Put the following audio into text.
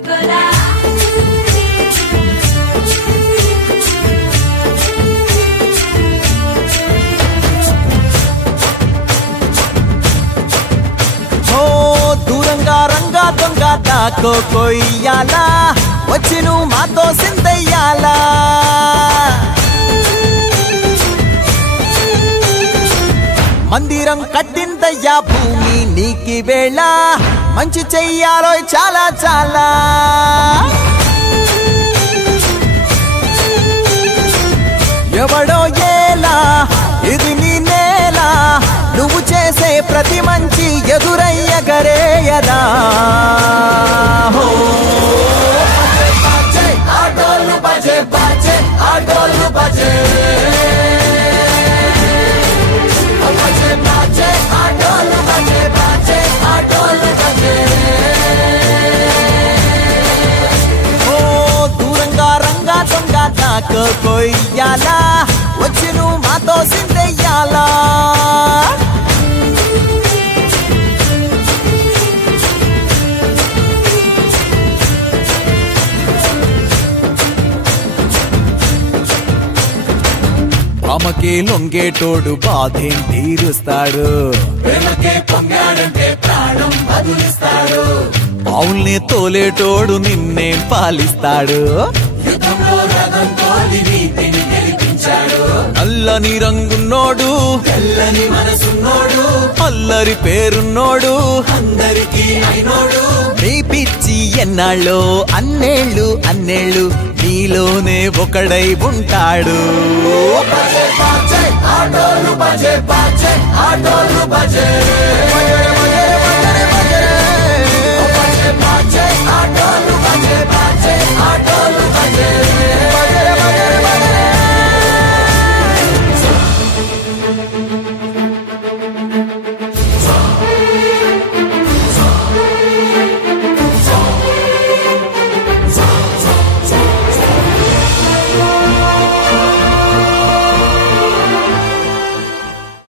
గోలా దూరంగా రంగా దొంగ దాకో కొయ్యాలా వచ్చి నువ్వు మాతో సిందయ్యాలా మందిరం కట్టిందయ్యా భూమి నీకి వేళ మంచి చెయ్యాలో చాలా చాలా ఎవడో ఏలా ఇది నీ నేల నువ్వు చేసే ప్రతి మంచి ఎదురయ్యగరేయదా ఆటోలు బజే బజే ఆటోలు బజే ఆటోలు బజే బజే ఆటోలు బజే ఓ దూరంగా రంగా దొంగ దాకో కొయ్యాలా వచ్చి నువ్వు మాతో సిందయ్యాలా అమ్మకే లొంగేటోడు బాధేం తీరుస్తాడు పావుల్ని తోలేటోడు నిన్నేం పాలిస్తాడు అల్లని రంగున్నోడు తెల్లని మనసున్నోడు అల్లరి పేరున్నోడు అందరికీ అయినోడు నీ పిచ్చి ఎన్నాళ్ళో అన్నేళ్ళు అన్నేళ్ళు నీలోనే ఒకడై ఉంటాడు ఆటోలు బజే బజే ఆటోలు బజే